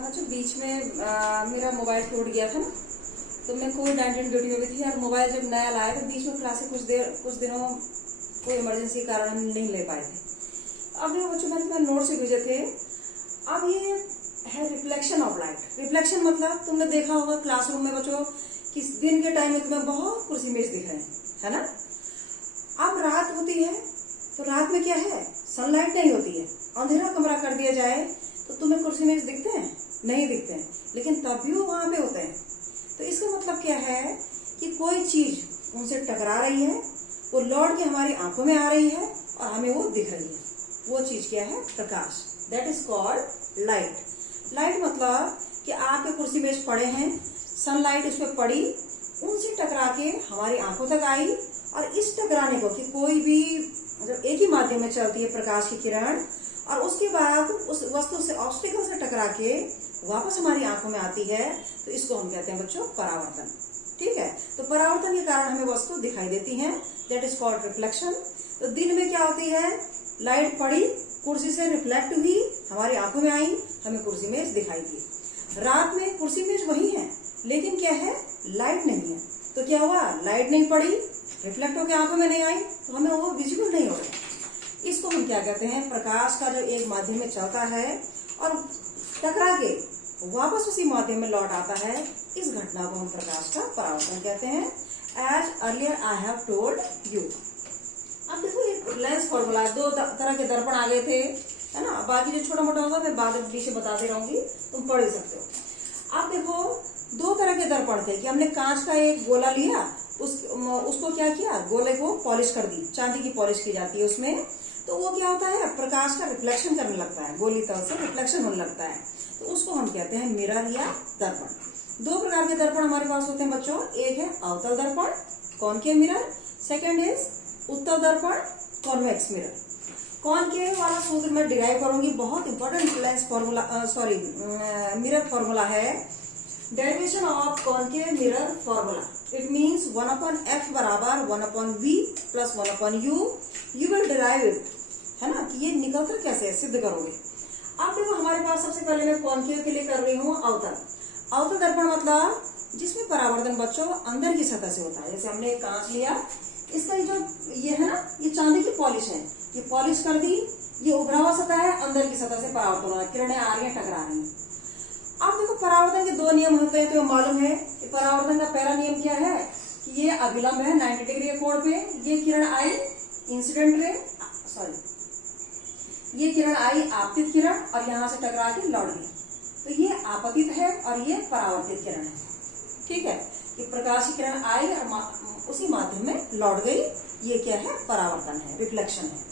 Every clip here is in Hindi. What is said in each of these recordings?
बच्चों बीच में मेरा मोबाइल टूट गया था ना, तो मैं कोविड-19 ड्यूटी में भी थी और मोबाइल जब नया लाया तो बीच में क्लासेस कुछ दिनों कोई इमरजेंसी कारण हम नहीं ले पाए थे। अब ये बच्चों मैंने नोट से भेजे थे। अब ये है रिफ्लेक्शन ऑफ लाइट। रिफ्लेक्शन मतलब तुमने देखा होगा क्लासरूम में बच्चों किस दिन के टाइम में तुम्हें बहुत कुर्सी मेज दिख रहे हैं, है ना। अब रात होती है तो रात में क्या है, सनलाइट नहीं होती है, अंधेरा कमरा कर दिया जाए तो तुम्हें कुर्सी मेज दिखते हैं? नहीं दिखते हैं, लेकिन तब भी वो वहां पे होते हैं। तो इसका मतलब क्या है कि कोई चीज उनसे टकरा रही है, वो लौट के हमारी आंखों में आ रही है और हमें वो दिख रही है। वो चीज क्या है? प्रकाश। That is called light. Light मतलब कि आपके कुर्सी मेज पड़े हैं, सनलाइट उस पर पड़ी, उनसे टकरा के हमारी आंखों तक आई, और इस टकराने को कि कोई भी मतलब एक ही माध्यम में चलती है प्रकाश की किरण, और उसके बाद उस वस्तु से ऑब्स्टिकल से टकरा के वापस हमारी आंखों में आती है, तो इसको हम कहते हैं बच्चों परावर्तन। ठीक है, तो परावर्तन के कारण हमें वस्तु दिखाई देती है, दैट इज कॉल्ड रिफ्लेक्शन। तो दिन में क्या होती है, लाइट पड़ी, कुर्सी से रिफ्लेक्ट हुई, हमारी आंखों में आई, हमें कुर्सी मेज दिखाई दी। रात में कुर्सी मेज वही है, लेकिन क्या है, लाइट नहीं है। तो क्या हुआ, लाइट नहीं पड़ी, रिफ्लेक्ट होकर आंखों में नहीं आई, तो हमें वो विजिबल नहीं हो रहा। इसको हम क्या कहते हैं, प्रकाश का जो एक माध्यम में चलता है और टकरा के वापस उसी माध्यम में लौट आता है, इस घटना को हम प्रकाश का परावर्तन कहते हैं। As earlier I have told you. अब देखो एक लेंस फॉर्मूला, दो तरह के दर्पण आ गए थे, है ना। बाकी जो छोटा मोटा होगा मैं बाद में पीछे बताते रहूंगी, तुम पढ़ ही सकते हो। अब देखो दो तरह के दर्पण थे कि हमने कांच का एक गोला लिया, उसको क्या किया, गोले को पॉलिश कर दी, चांदी की पॉलिश की जाती है उसमें, तो वो क्या होता है, प्रकाश का रिफ्लेक्शन करने लगता है, गोली तल से रिफ्लेक्शन होने लगता है, तो उसको हम कहते हैं मिरर या दर्पण। दो प्रकार के दर्पण हमारे पास होते हैं बच्चों, एक है अवतल दर्पण कॉनकेव मिरर, सेकंड इज उत्तल दर्पण कॉन्वेक्स मिरर। कॉनकेव वाला सूत्र मैं डिराइव करूंगी, बहुत important lens formula, mirror formula है। Derivation of concave mirror formula, it means 1/f बराबर 1/v plus 1/u, you will derive it, है ना, कि ये निकलता कैसे सिद्ध करोगे। आप देखो हमारे पास सबसे पहले मैं कॉनकेव के लिए कर रही हूँ अवतल। अवतल दर्पण मतलब जिसमें परावर्तन बच्चों अंदर की सतह से होता है। जैसे हमने एक कांच लिया, इसका जो ये है ना, ये चांदी की पॉलिश है, ये पॉलिश कर दी, ये उभरा हुआ सतह है, अंदर की सतह से परावर्तन हो रहा है, किरणें आ रही है, टकरा रही है। अब देखो परावर्तन के दो नियम होते हैं, तो मालूम है कि परावर्तन का पहला नियम क्या है कि ये अभिलंब है 90 डिग्री के कोण पे, ये किरण आई इंसिडेंट रे, ये किरण आई आपतित किरण और यहां से टकरा के लौट गई, तो ये आपतित है और ये परावर्तित किरण है। ठीक है, ये प्रकाश की किरण आई और उसी माध्यम में लौट गई, ये क्या है, परावर्तन है, रिफ्लेक्शन है।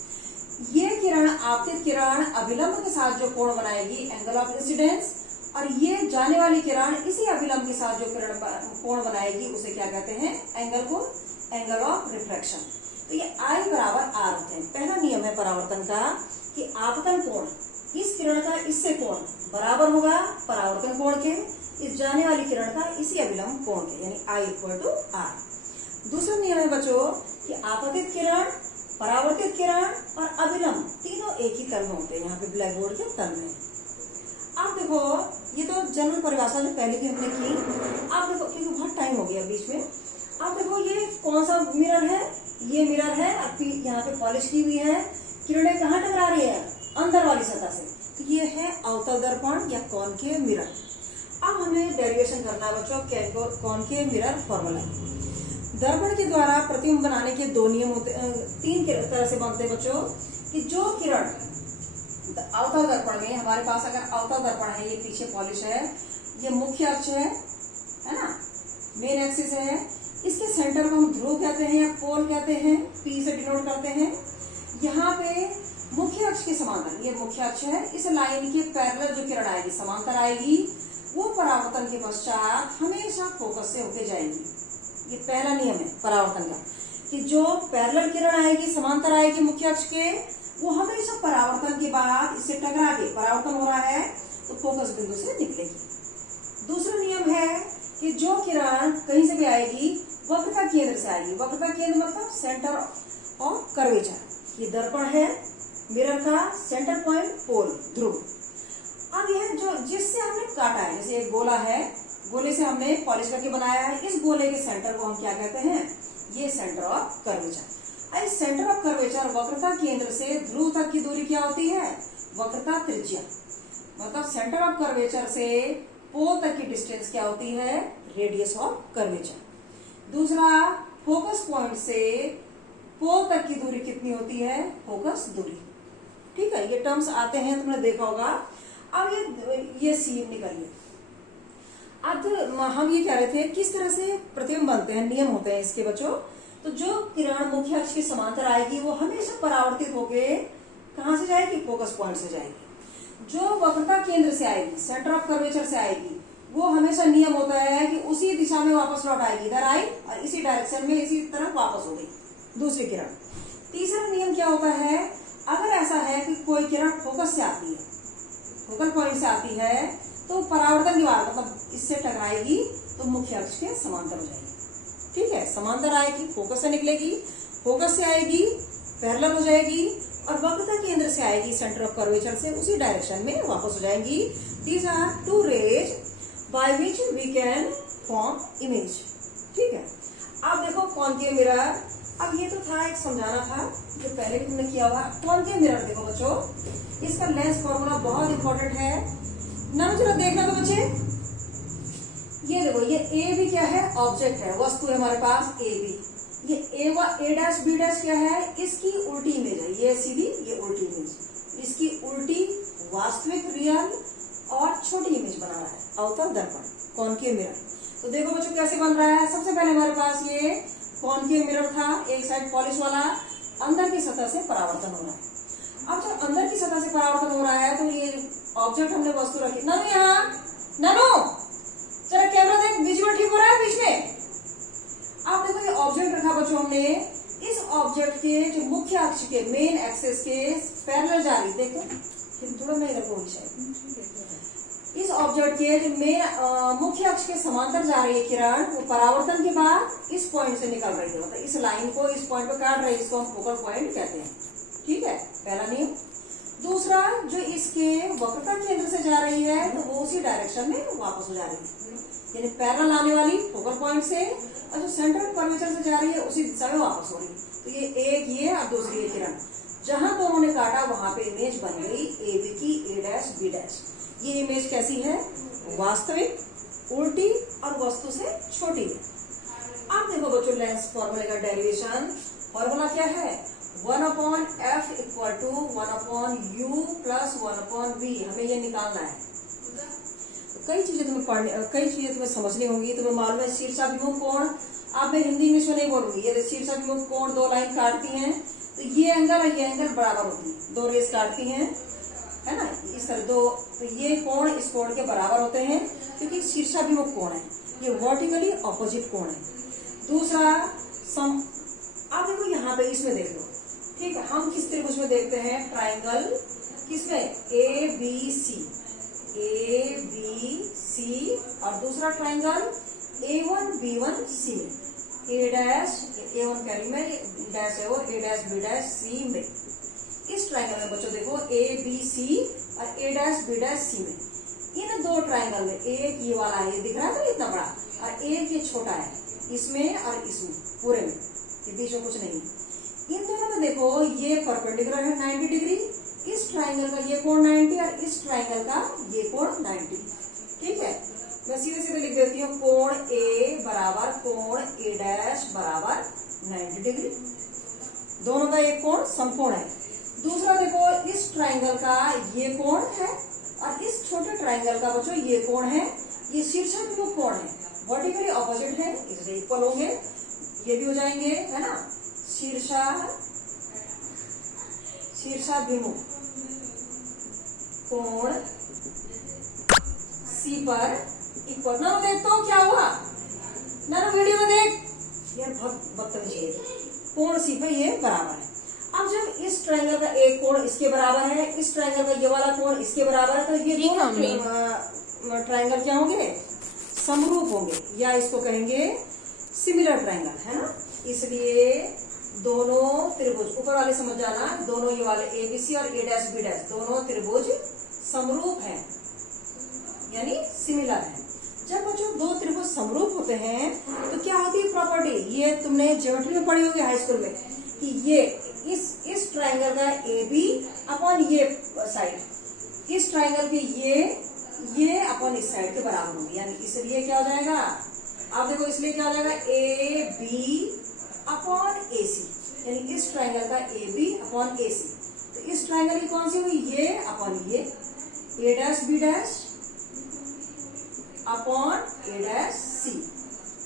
ये किरण आपतित किरण अभिलंब के साथ जो कोण बनाएगी, एंगल ऑफ इंसिडेंस, और ये जाने वाली किरण इसी अभिलंब के साथ जो किरण कोण बनाएगी उसे क्या कहते हैं, एंगल को एंगल ऑफ रिफ्रैक्शन। तो ये I बराबर R होते हैं। पहला नियम है परावर्तन का कि आपतन कोण इस किरण का इससे कोण बराबर होगा परावर्तन कोण के, इस जाने वाली किरण का इसी अभिलंब कोण के, यानी I = R। दूसरा नियम है बच्चों कि आपतित किरण, परावर्तित किरण और अभिलंब तीनों एक ही तल में होते हैं, यहाँ पे ब्लैक बोर्ड के तल में। अब देखो ये तो जनरल परिभाषा जो पहले भी हमने की। अब देखो क्योंकि बहुत टाइम हो गया बीच में, अब देखो ये कौन सा मिरर है, ये मिरर है, अब यहाँ पे पॉलिश की हुई है, किरणें कहाँ टकरा रही है, अंदर वाली सतह से, तो ये है अवतल दर्पण या कॉनकेव मिरर। अब हमें डेरिवेशन करना है बच्चों कॉनकेव मिरर फॉर्मूला। दर्पण के द्वारा प्रतिबिंब बनाने के दो नियम होते, तीन तरह से बनते हैं बच्चों, कि जो किरण अवतल दर्पण में, हमारे पास अगर अवतल दर्पण है, ये पीछे पॉलिश है, ये मुख्य अक्ष है ना, मेन एक्सिस है, इसके सेंटर को हम ध्रुव कहते हैं या पोल कहते हैं, P से डिनोट करते हैं। यहाँ पे मुख्य अक्ष के समांतर, ये मुख्य अक्ष है, इस लाइन के पैरेलल जो किरण आएगी, समांतर आएगी, वो परावर्तन के पश्चात हमेशा फोकस से होके जाएगी। ये पहला नियम है परावर्तन का, कि जो पैरेलल किरण आएगी, समांतर आएगी मुख्य अक्ष के, वो हमेशा परावर्तन के बाद इससे टकरा के, परावर्तन हो रहा है तो फोकस बिंदु से निकलेगी। दूसरा नियम है कि जो किरण कहीं से भी आएगी वक्रता केंद्र से आएगी। वक्रता केंद्र मतलब सेंटर ऑफ कर्वेचर। ये दर्पण है, मिरर का सेंटर पॉइंट पोल ध्रुव। अब यह जो जिससे हमने काटा है, जैसे एक गोला है, गोले से हमने पॉलिश करके बनाया है, इस गोले के सेंटर को हम क्या कहते हैं, ये सेंटर ऑफ कर्वेचर। इस सेंटर ऑफ कर्वेचर वक्रता केंद्र से ध्रुव तक की दूरी क्या होती है, वक्रता त्रिज्या। मतलब सेंटर ऑफ कर्वेचर से पोल तक की डिस्टेंस क्या होती है, रेडियस ऑफ कर्वेचर। दूसरा, फोकस पॉइंट से पोल तक की दूरी कितनी होती है, फोकस दूरी। ठीक है, ये टर्म्स आते हैं, तुमने देखा होगा। अब ये सीन निकलिए। अब हम ये कह रहे थे किस तरह से प्रतिबिंब बनते हैं, नियम होते हैं इसके बच्चों। तो जो किरण मुख्य अक्ष के समांतर आएगी वो हमेशा परावर्तित होके कहाँ से जाएगी, फोकस पॉइंट से जाएगी। जो वक्रता केंद्र से आएगी, सेंटर ऑफ कर्वेचर से आएगी, वो हमेशा नियम होता है कि उसी दिशा में वापस लौट आएगी, इधर आई और इसी डायरेक्शन में इसी तरफ वापस हो गई दूसरी किरण। तीसरा नियम क्या होता है, अगर ऐसा है कि कोई किरण फोकस से आती है, फोकल पॉइंट से आती है, तो परावर्तन की बात मतलब इससे टकराएगी तो मुख्य अक्ष के समांतर हो जाएगी। ठीक है, समांतर आएगी, फोकस से निकलेगी, फोकस से आएगी, पैरेलल हो जाएगी, और वक्रता केंद्र से आएगी सेंटर ऑफ कर्वेचर से उसी डायरेक्शन में वापस हो जाएंगी। These are two rays by which we can form image. ठीक है, अब देखो कॉनकेव मिरर। अब ये तो था, एक समझाना था जो पहले भी तुमने किया हुआ। कॉनकेव मिरर देखो बच्चों, इसका लेंस फॉर्मूला बहुत इंपॉर्टेंट है ना, जरा देखना तो बच्चे। ये देखो, ये ए भी क्या है, ऑब्जेक्ट है, वस्तु है हमारे पास ए बी। ये ए डैश बी डैश क्या है, इसकी उल्टी इमेज है, ये सीधी, ये उल्टी इमेज। इसकी उल्टी वास्तविक रियल और छोटी इमेज बना रहा है अवतल दर्पण, कॉनकेव मिरर। तो देखो बच्चों कैसे बन रहा है। सबसे पहले हमारे पास ये कॉनकेव मिरर था, एक साइड पॉलिश वाला, अंदर की सतह से परावर्तन हो रहा है। अब जब अंदर की सतह से परावर्तन हो रहा है तो ये ऑब्जेक्ट हमने वस्तु रखी। नानू यहाँ, नानू जरा कैमरा देख, विजुअल ठीक हो रहा है बीच में। आप देखो ये ऑब्जेक्ट रखा बच्चों हमने, इस ऑब्जेक्ट के जो मुख्य अक्ष के मेन एक्सिस के पैरेलल जा रही, देखो थोड़ा मैं इधर को शायद, इस ऑब्जेक्ट के जो मेन मुख्य अक्ष के समांतर जा रही है किरण, वो परावर्तन के बाद इस पॉइंट से निकल रही है, मतलब इस लाइन को इस पॉइंट पे काट रही है, इसको हम फोकल पॉइंट कहते हैं। ठीक है, पहला नियम। दूसरा, जो इसके वक्रता केंद्र से जा रही है तो वो उसी डायरेक्शन में वापस हो जा रही है, यानी पैरेलल आने वाली फोकल पॉइंट से, और जो सेंटर ऑफ कर्वेचर से जा रही है उसी दिशा में वापस हो रही है। तो ये एक ये और दूसरी ये किरण, जहां दोनों ने काटा वहां पे इमेज बन गई ए बी की, ए डैश बी डैश। ये इमेज कैसी है, वास्तविक, उल्टी और वस्तु से छोटी है। अब देखो बच्चों लेंस फॉर्मूले का डेरिवेशन, फॉर्मूला क्या है, 1/f equal to 1/u plus 1/v। हमें ये निकालना है। तो कई चीजें तुम्हें समझनी होंगी। तुम्हें मालूम है शीर्षाभिमुख कोण, आप मैं हिंदी इंग्लिश में नहीं बोलूंगी। ये शीर्षाभिमुख कोण दो लाइन काटती हैं, तो ये एंगल और ये एंगल बराबर होती है, दो रेस काटती हैं, है ना, इस तरह दो। तो ये कोण इस कोण के बराबर होते हैं क्योंकि शीर्षाभिमुख कोण है, ये वर्टिकली ऑपोजिट कोण है। दूसरा आप देखो यहाँ पे इसमें देख लो। ठीक है, हम किस त्रिभुज में देखते हैं, ट्राइंगल, किसमें, A B C, A B C, और दूसरा ट्राइंगल A1 B1 C में, ए डैश A1 कैरी में डैश है वो, ए डैश बी डैश सी में। इस ट्राइंगल में बच्चों देखो ए बी सी और ए डैश बी डैश सी में, इन दो ट्राइंगल में एक ये वाला है, ये दिख रहा है ना इतना बड़ा, और एक ये छोटा है, इसमें और इसमें पूरे में, ये बीच में कुछ नहीं है। इन दोनों में देखो ये परपेंडिकुलर है 90 डिग्री, इस ट्राइंगल का ये कोण 90 और इस ट्राइंगल का ये कोण 90। ठीक है, मैं सीधे सीधे लिख देती हूँ, कोण ए बराबर कोण ए डैश बराबर 90 डिग्री। दोनों का एक कोण समकोण है। दूसरा देखो इस ट्राइंगल का ये कोण है और इस छोटे ट्राइंगल का बच्चों ये कोण है, ये शीर्षाभिमुख कोण है, वर्टिकली ऑपोजिट है, इसलिए इक्वल होंगे, ये भी हो जाएंगे, है ना। शीर्षाभिमुख कोण सी पर इक्वल। ना देख तो क्या हुआ, ना वीडियो में देख यार, बहुत बदतमीजी है। कोण सी पर ये बराबर है। अब जब इस ट्रायंगल का एक कोण इसके बराबर है, इस ट्रायंगल का ये वाला कोण इसके बराबर है, तो ये दोनों ट्रायंगल क्या होंगे, समरूप होंगे, या इसको कहेंगे सिमिलर ट्रायंगल, है ना। इसलिए दोनों त्रिभुज, ऊपर वाले समझ जाना, दोनों ये वाले ए बी सी और ए डैश बी डैश, दोनों त्रिभुज समरूप हैं। यानी सिमिलर है। जब बच्चों दो त्रिभुज समरूप होते हैं तो क्या होती है प्रॉपर्टी, ये तुमने ज्योमेट्री में पढ़ी होगी हाई स्कूल में, कि ये इस ट्राइंगल का ए बी अपॉन ये साइड, इस ट्राइंगल के ये अपॉन इस साइड के बराबर होगी। यानी इसलिए क्या हो जाएगा, आप देखो इसलिए क्या हो जाएगा, ए बी अपॉन ए सी, यानी इस ट्राइंगल का ए बी अपॉन ए सी। तो इस ट्राइंगल की कौन सी हुई, ये अपॉन ये, ए dash B dash upon A dash सी।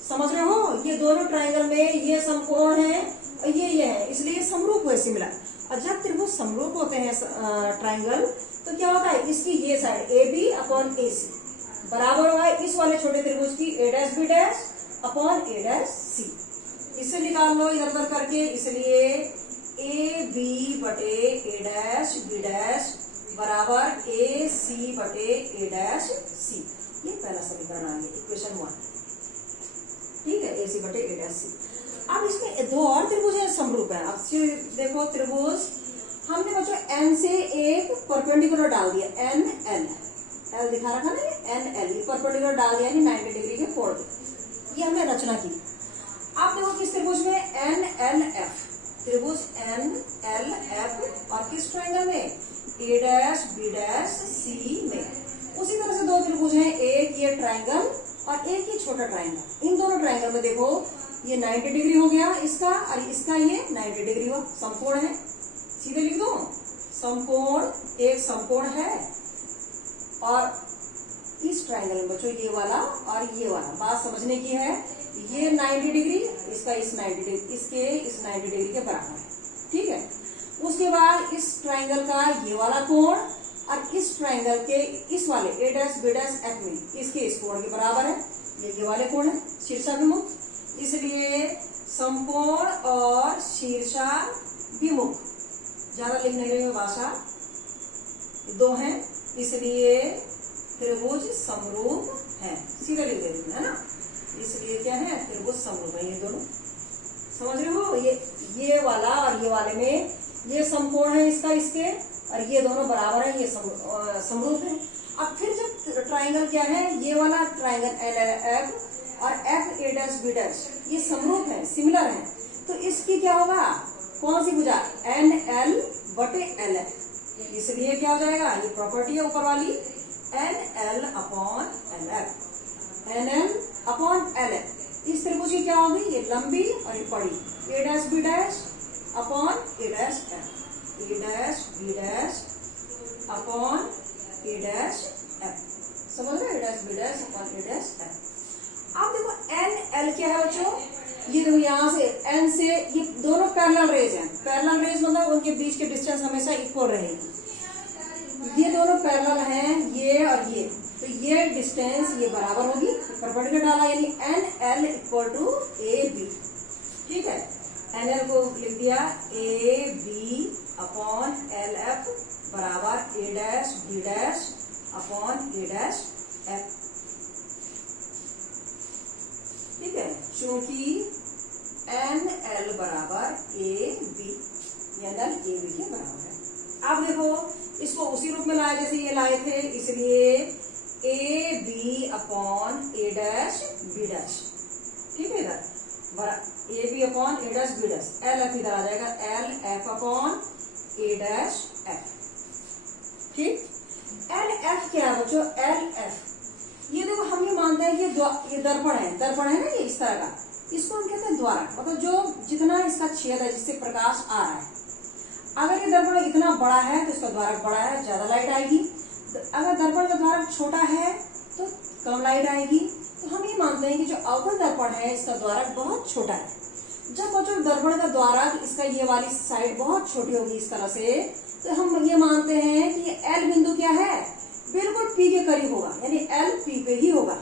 समझ रहे हो, ये दोनों ट्राइंगल में ये समकोण है और ये है, इसलिए समरूप है, सिमिलर। और जब त्रिभुज समरूप होते हैं ट्राइंगल, तो क्या होता है, इसकी ये साइड ए बी अपॉन ए सी बराबर होगा इस वाले छोटे त्रिभुज की ए dash B dash upon A dash सी। इसे निकाल लो इधर उधर करके, इसलिए ए बी बटे ए डैश बी डैश बराबर ए सी बटे ए डैश सी। ये पहला समीकरण आ गया, इक्वेशन 1। ठीक है, ए सी बटे ए डैश सी। अब इसमें दो और त्रिभुज है समरूप है। अब देखो त्रिभुज, हमने बच्चों एन से एक परपेंडिकुलर डाल दिया, एन एल, एल दिखा रखा ना, एन एल परपेंडिकुलर डाल दिया, 90 डिग्री के कोण पे, ये हमने रचना की। आप देखो किस त्रिभुज में, एन एल एफ, त्रिभुज एन एल एफ, और किस ट्राइंगल में, ए डैश बी डैश सी में। उसी तरह से दो त्रिभुज हैं, एक ये ट्राइंगल और एक ये छोटा ट्राइंगल। इन दोनों ट्राइंगल में देखो ये 90 डिग्री हो गया इसका, और इसका ये 90 डिग्री हो, समकोण है। सीधे लिख दो, समकोण, एक समकोण है। और इस ट्राइंगल में बच्चों ये वाला और ये वाला, बात समझने की है, ये 90 डिग्री, इसका इस 90 डिग्री, इसके इस 90 डिग्री के बराबर है। ठीक है, उसके बाद इस ट्राइंगल का ये वाला कोण और इस ट्राइंगल के इस वाले ए डैश बी डैश एफ में, इसके इस कोण के बराबर है, ये वाले कोण है, शीर्षाभिमुख। इसलिए समकोण और शीर्षाभिमुख, ज्यादा लिखने के लिए भाषा दो हैं, इसलिए त्रिभुज समरूप है। सीधा लिख देते हैं ना, इसलिए क्या है, त्रिभुज समरूप है। ये दोनों समझ रहे हो, ये वाला और ये वाले में ये समकोण है इसका, इसके, और ये दोनों बराबर है, ये समरूप है। अब फिर जब ट्राइंगल क्या है, ये वाला ट्राइंगल एल एफ और F A dash B dash, ये समरूप है, सिमिलर है, तो इसकी क्या होगा, कौन सी भुजा, एन एल बटे एल एफ। इसलिए क्या हो जाएगा, ये प्रॉपर्टी है ऊपर वाली, N L upon L F, N L upon L F. इस त्रिभुज की क्या होगी, ये लंबी और ये बड़ी, ए dash B dash upon A dash F, A dash B dash upon A dash F. समझ रहे, ए dash B dash upon A dash F. अब देखो एन एल क्या है बच्चों, ये देखो यहाँ से एन से, ये दोनों पैरेलल रेज हैं। पैरेलल रेज मतलब उनके बीच के डिस्टेंस हमेशा इक्वल रहेगी। ये दोनों पैरेलल हैं, ये और ये, तो ये डिस्टेंस ये बराबर होगी, परपेंडिकुलर डाला, यानी N L equal to A B. ठीक है, एन एल को लिख दिया A B upon L F बराबर A dash B dash upon A dash F. ठीक है, चूंकि एन एल बराबर A B, N L A B के बराबर है। अब देखो इसको उसी रूप में लाए जैसे ये लाए थे, इसलिए A B upon A dash B dash. ठीक है, इधर A B upon A dash B dash, L F इधर आ जाएगा, L F upon A dash F. ठीक, एल एफ क्या है बच्चों, एल एफ, ये देखो हम ये मानते हैं कि ये दर्पण है, दर्पण है ना, ये इस तरह का, इसको हम कहते हैं द्वारक, मतलब जो जितना इसका छेद है जिससे प्रकाश आ रहा है। अगर ये दर्पण इतना बड़ा है तो इसका द्वारक बड़ा है, ज्यादा लाइट आएगी। अगर दर्पण का द्वारक छोटा है तो कम लाइट आएगी। तो हम ये मानते हैं कि जो अवतल दर्पण है इसका द्वारक बहुत छोटा है। जब बच्चों दर्पण का द्वारक, इसका ये वाली साइड बहुत छोटी होगी इस तरह से, तो हम ये मानते हैं कि एल बिंदु क्या है, बिल्कुल पी के करीब होगा, यानी एल पी पे ही होगा,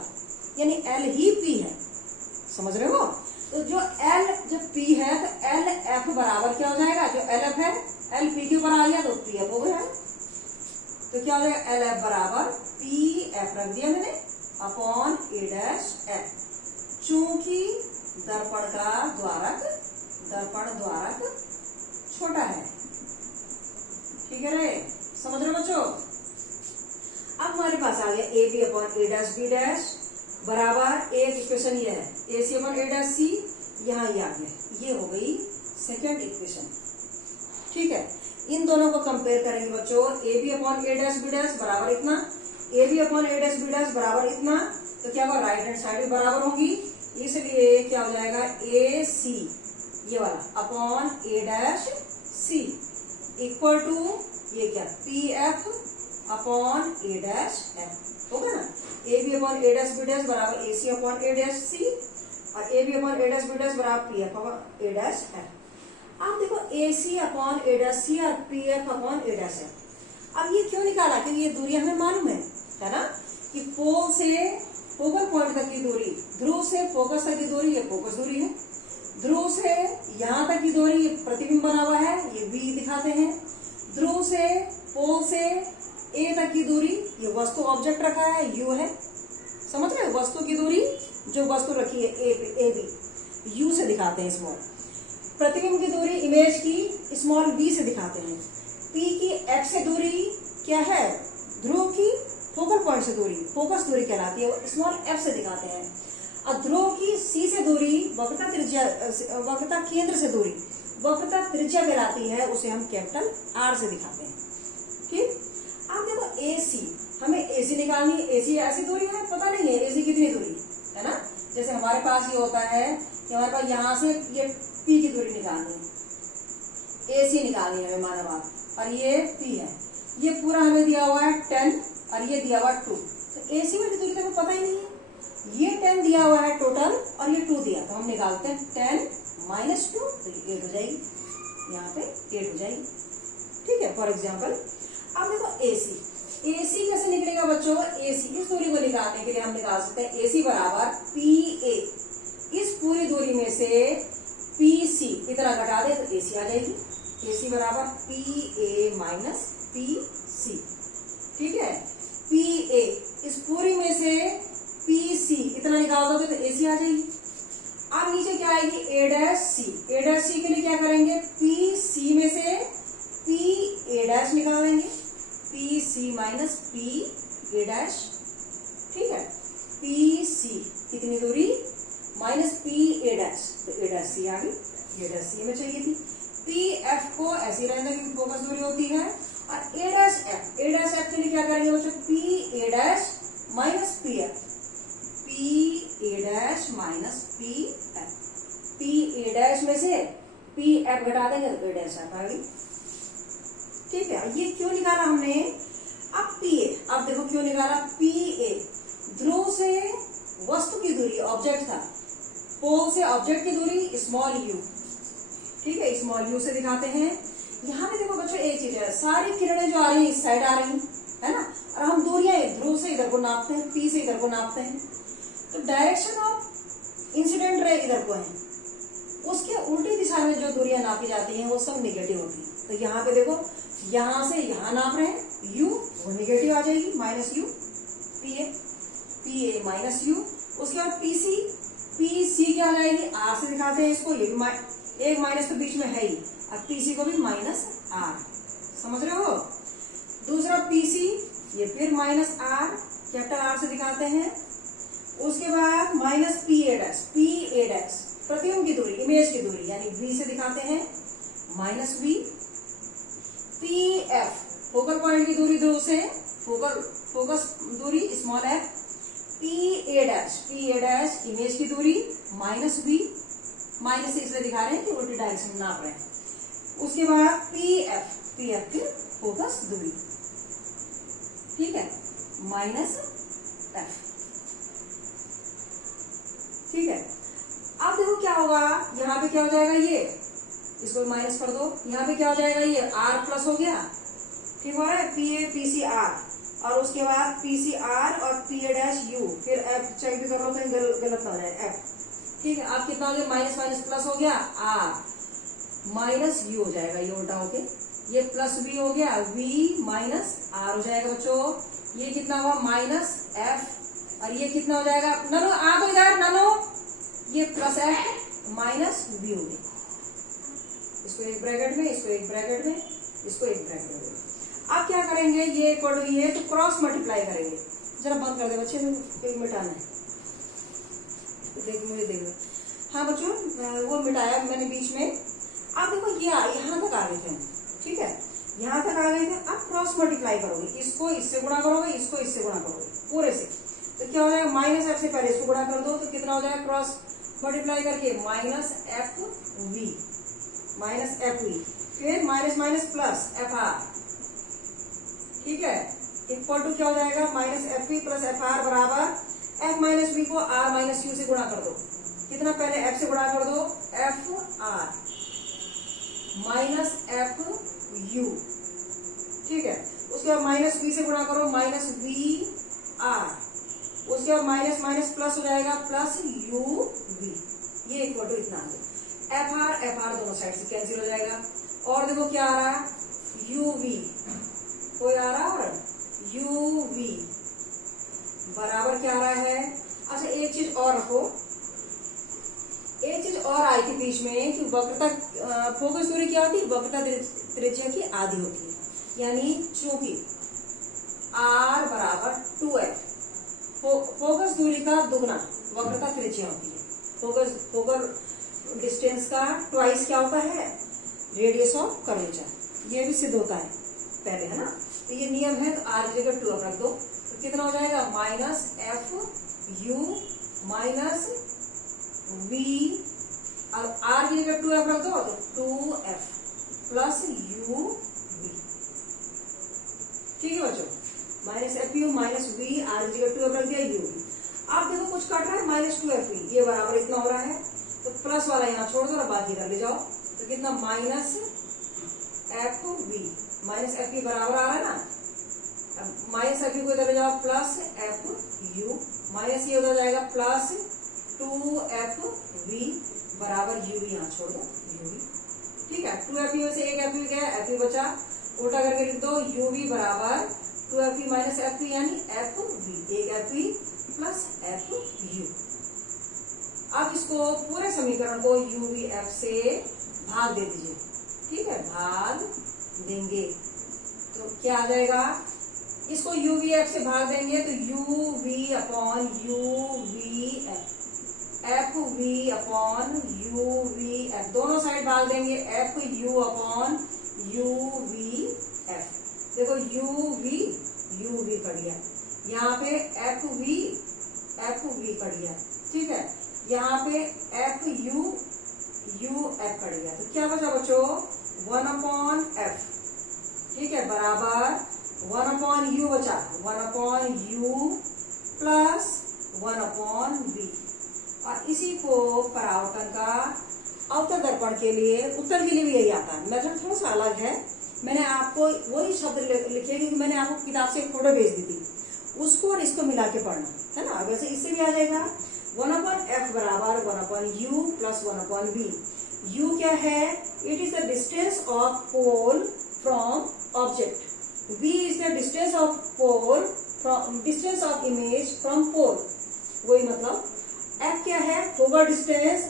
यानी एल ही पी है। समझ रहे हो, तो जो एल जब पी है तो एल एफ बराबर क्या हो जाएगा, जो एल एफ है एल पी के ऊपर आ गया तो पी एफ हो गया, तो क्या हो जाएगा, एल एफ बराबर पी एफ रख दिया मैंने अपॉन ए डैश एफ। चूंकि दर्पण द्वारक छोटा है। ठीक है रे, समझ रहे बच्चों। अब हमारे पास आ गया A B upon A dash B dash बराबर एक इक्वेशन ये है ए सी अपॉन ए डैश सी, यहाँ ये आ गया, ये हो गई सेकेंड इक्वेशन। ठीक है, इन दोनों को कंपेयर करेंगे बच्चों, A B upon A dash B dash बराबर इतना, A B upon A dash B dash बराबर इतना, तो क्या होगा राइट हैंड साइड भी बराबर होगी, इसलिए क्या हो जाएगा ए सी ये वाला upon A dash C equal to ये क्या P F upon A dash F होगा ना। A B upon A dash B dash बराबर A C upon A dash C और A B upon A dash B dash बराबर P F upon A dash F. आप देखो A C upon A dash C और P F upon A dash F. अब ये क्यों निकाला, क्योंकि ये दूरी हमें मालूम है ना, कि पोल से फोकल पॉइंट तक की दूरी, ध्रुव से फोकस तक की दूरी, ये फोकस दूरी है, ध्रुव से यहाँ तक की दूरी, ये प्रतिबिंब बना हुआ है, ये बी दिखाते हैं, ध्रुव से पोल से ए तक की दूरी, ये वस्तु ऑब्जेक्ट रखा है यू है, समझ रहे हो, वस्तु की दूरी जो वस्तु रखी है ए बी यू से दिखाते हैं स्मॉल, प्रतिबिंब की दूरी इमेज की स्मॉल बी से दिखाते हैं, पी की एफ से दूरी क्या है, ध्रुव की फोकल पॉइंट से दूरी फोकस दूरी कहलाती है, स्मॉल एफ से दिखाते हैं, और ध्रुव की सी से दूरी वक्रता त्रिज्या, वक्रता केंद्र से दूरी वक्रता त्रिज्या कहलाती है, उसे हम कैपिटल आर से दिखाते हैं। ठीक, आप देखो ए सी, हमें ए सी निकालनी है, ए सी ऐसी दूरी है पता नहीं है, ए सी कितनी दूरी है ना, जैसे हमारे पास ये होता है कि हमारे पास यहाँ से ये पी की दूरी निकालनी है, ए सी निकालनी है हमें माना बात, और ये पी है, ये पूरा हमें दिया हुआ है 10 और ये दिया हुआ 2, तो ए सी में दूरी तो हमें पता ही नहीं है, ये 10 दिया हुआ है टोटल और ये 2 दिया, तो हम निकालते हैं 10 माइनस 2, तो ये 8 हो जाएगी, यहाँ पे 8 हो जाएगी। ठीक है, फॉर एग्जाम्पल अब देखो ए सी कैसे निकलेगा बच्चों, ए सी इस दूरी को निकालने के लिए हम निकाल सकते हैं ए सी बराबर पी ए, इस पूरी दूरी में से पी सी इतना घटा दे तो ए सी आ जाएगी, ए सी बराबर P A minus P C. ठीक है, पी ए इस पूरी में से पी सी इतना निकाल दोगे तो ए सी आ जाएगी। अब नीचे क्या आएगी ए डैश सी, ए डैश सी के लिए क्या करेंगे, पी सी में से पी ए डैश निकालेंगे, P C minus P A dash. ठीक है, पी सी कितनी दूरी माइनस पी ए डैश, तो ए डैश सी आ गई, ए डैश सी में चाहिए थी। पी एफ को ऐसी रहने की फोकस दूरी होती है, और ए dash F, A dash F के लिए क्या करेंगे बच्चों, P A dash minus P F, P A dash minus P F, P A dash में से पी एफ घटा देंगे तो ए डैश एफ आ गई। ठीक है, ये क्यों निकाला हमने, अब पी ए, अब देखो क्यों निकाला, पी ए ध्रुव से वस्तु की दूरी, ऑब्जेक्ट था, पोल से ऑब्जेक्ट की दूरी स्मॉल यू। ठीक है, स्मॉल यू से दिखाते हैं। यहाँ पे देखो बच्चों एक चीज है, सारी किरणें जो आ रही है इस साइड आ रही है ना, और हम दूरियां ध्रुव से इधर को नापते हैं, पी से इधर को नापते हैं, तो डायरेक्शन ऑफ इंसिडेंट रे इधर को है, उसके उल्टी दिशा में जो दूरियां नापी जाती हैं वो सब निगेटिव होती है। तो यहाँ पे देखो, यहाँ से यहाँ नाप रहे हैं यू, वो निगेटिव आ जाएगी minus you, P A minus you. उसके बाद पी सी क्या आ जाएगी, आर से दिखाते हैं इसको, ये भी एक माइनस तो बीच में है ही, और पी सी को भी माइनस आर, समझ रहे हो। दूसरा पी सी, ये फिर माइनस आर, कैपिटल आर से दिखाते हैं। उसके बाद माइनस पी ए डैश प्रतिबिंब की दूरी, इमेज की दूरी यानी बी से दिखाते हैं, minus B. P F focal point की दूरी ध्रुव से, फोकस दूरी small F. P A dash image की दूरी माइनस बी, माइनस से इसलिए दिखा रहे हैं कि उल्टी डायरेक्शन में नाप रहे हैं। उसके बाद पी एफ की फोकस दूरी, ठीक है, माइनस एफ। ठीक है, अब देखो क्या होगा, यहाँ पे क्या हो जाएगा, ये इसको माइनस कर दो, यहाँ पे क्या हो जाएगा, ये आर प्लस हो गया, ठीक हो रहा है, P A P C R, और उसके बाद पी सी आर और पी ए डैश यू, फिर एफ चेक भी कर लो कहीं गलत ना हो जाए एफ। ठीक है, अब कितना हो गया, माइनस माइनस प्लस हो गया, आर माइनस यू हो जाएगा, ये उल्टा होके, ये प्लस बी हो गया, वी माइनस आर हो जाएगा बच्चों। ये कितना हुआ, माइनस एफ, और ये कितना हो जाएगा, ननो आ तो इधर, ननो ये प्लस एफ माइनस बी हो गया। इसको एक ब्रैकेट में, इसको एक ब्रैकेट में, इसको एक ब्रैकेट में। आप क्या करेंगे, ये इक्वल टू ये, तो क्रॉस मल्टीप्लाई करेंगे। जरा बंद कर दे बच्चे, कोई मिटाना है, देख मुझे देख लो। हाँ बच्चों, वो मिटाया मैंने बीच में। आप देखो ये यहाँ तक आ गए थे, ठीक है, यहाँ तक आ गए थे। आप क्रॉस मल्टीप्लाई करोगे, इसको इससे गुणा करोगे, इसको इससे गुणा करोगे पूरे से, तो क्या हो जाएगा, माइनस एफ से पहले इसको गुणा कर दो, तो कितना हो जाएगा क्रॉस मल्टीप्लाई करके, minus F we, minus F v, फिर minus minus plus f r, ठीक है, इक्वल टू क्या हो जाएगा, minus F we plus f r बराबर एफ माइनस वी को आर माइनस यू से गुणा कर दो। कितना, पहले एफ से गुणा कर दो, F R minus F you, ठीक है, उसके बाद माइनस वी से गुणा करो, माइनस वी आर, उसके बाद माइनस माइनस प्लस हो जाएगा, प्लस यू वी, ये इक्वल टू इतना आ गया। एफ आर दोनों साइड से कैंसिल हो जाएगा। और देखो क्या आ रहा है, यू वी, कोई आ रहा है, यू वी बराबर क्या आ रहा है। अच्छा एक चीज और रखो, एक चीज और आई थी बीच में कि वक्रता फोकस दूरी क्या होती है, वक्रता त्रिज्या की आधी होती है, यानी चूंकि r बराबर 2f, फोकस दूरी का दुगना वक्रता त्रिज्या होती है। फोकस डिस्टेंस का ट्वाइस क्या होता है, रेडियस ऑफ कर्वेचर, ये भी सिद्ध होता है पहले, है ना। तो ये नियम है, तो r की जगह 2f रख दो, तो कितना हो जाएगा, minus F U minus V, और r की जगह 2f रख दो, तो 2f प्लस यू वी, ठीक है बच्चों, minus F U minus V, R की जगह 2f रख दिया, यू वी। आप देखो कुछ कट रहा है, माइनस 2f वी, ये बराबर इतना हो रहा है, तो प्लस वाला यहाँ छोड़ दो और बाकी इधर ले जाओ, तो कितना, minus F we minus F V बराबर आ रहा है ना, माइनस एफ यू को इधर ले जाओ, प्लस एफ यू, माइनस ये उधर जाएगा, प्लस 2f वी बराबर यू वी, यहाँ छोड़ दो यू वी, ठीक है। 2f यू से एक एफ यू गया, एफ यू बचा, उल्टा करके लिख दो, यू वी बराबर 2f V minus F V, यानी एफ वी, एक F we plus F U. अब इसको पूरे समीकरण को यू वी एफ से भाग दे दीजिए, ठीक है, भाग देंगे तो क्या आ जाएगा, इसको यू वी एफ से भाग देंगे तो U V upon U V F, F V upon U V F, दोनों साइड भाग देंगे, F U upon U V F. देखो यू वी कट गया, यहाँ पे एफ वी कट गया, ठीक है, यहाँ पे एफ यू एफ कट गया, तो क्या बचा बच्चों, 1 अपॉन एफ, ठीक है, बराबर 1 अपॉन यू बचा, 1 upon U plus 1 upon V. और इसी को परावर्तन का अवतल दर्पण के लिए, उत्तर के लिए भी यही आता है, मेथड थोड़ा सा अलग है। मैंने आपको वही शब्द लिखे क्योंकि मैंने आपको किताब से एक फोटो भेज दी थी, उसको और इसको मिला के पढ़ना है ना। वैसे इससे भी आ जाएगा, 1 अपॉन एफ बराबर 1 upon U plus 1 upon V. U क्या है, it is the distance of pole from object, v is the distance of pole from distance of image from pole, वही मतलब f क्या है, फोकल डिस्टेंस,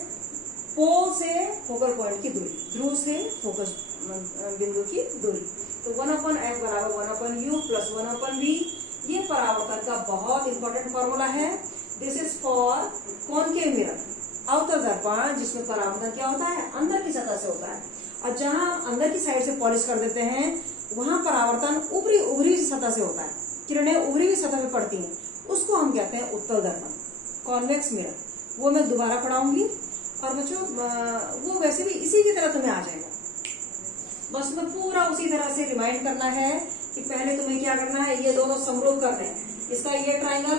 पोल से फोकल पॉइंट की दूरी, ध्रुव से फोकस बिंदु की दूरी। तो 1 अपॉन एफ बराबर 1 upon U plus 1 upon V. ये परावर्तन का बहुत इंपॉर्टेंट फॉर्मूला है। This is for concave mirror, अवतल दर्पण जिसमें परावर्तन क्या होता है, अंदर की सतह से होता है, और जहां अंदर की साइड से पॉलिश कर देते हैं वहां परावर्तन उभरी हुई सतह से होता है, किरणें उभरी हुई सतह पे पड़ती हैं, उसको हम कहते हैं उत्तल दर्पण, कॉन्वेक्स मिरर। वो मैं दोबारा पढ़ाऊंगी, और बच्चों वो वैसे भी इसी की तरह तुम्हें आ जाएगा, बस तुम्हें पूरा उसी तरह से रिमाइंड करना है कि पहले तुम्हें क्या करना है, ये दोनों समरूप करने हैं। इसका ये ट्राइंगल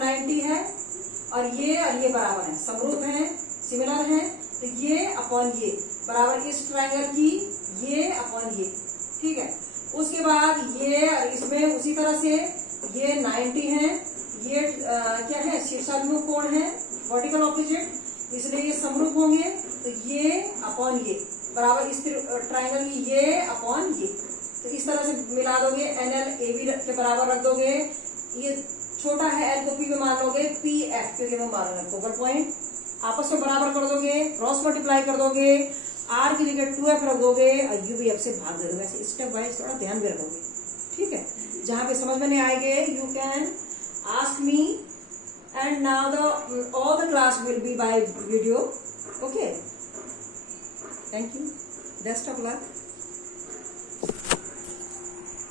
90 है और ये बराबर है, समरूप है, सिमिलर है, तो ये अपॉन ये बराबर इस ट्राइंगल की ये अपॉन ये, ठीक है। उसके बाद ये इसमें उसी तरह से ये 90 है, ये क्या है, शीर्षाभिमुख कोण है, वर्टिकल ऑपोजिट, इसलिए ये समरूप होंगे, तो ये अपॉन ये बराबर इस ट्राइंगल की ये अपॉन ये, तो इस तरह से मिला दोगे, NL AB के बराबर रख दोगे, ये छोटा है L को P में मान लोगे, PF क्योंकि मैं मारूंगा फोकल पॉइंट, आपस में बराबर कर दोगे, क्रॉस मल्टीप्लाई कर दोगे, R की जगह 2F रख दोगे और UVF से भाग दे दोगे। स्टेप वाइज थोड़ा ध्यान भी रखोगे। ठीक है, जहाँ पे समझ में नहीं आएंगे you can ask me, and now the all the class will be by video. Okay, thank you, best of luck.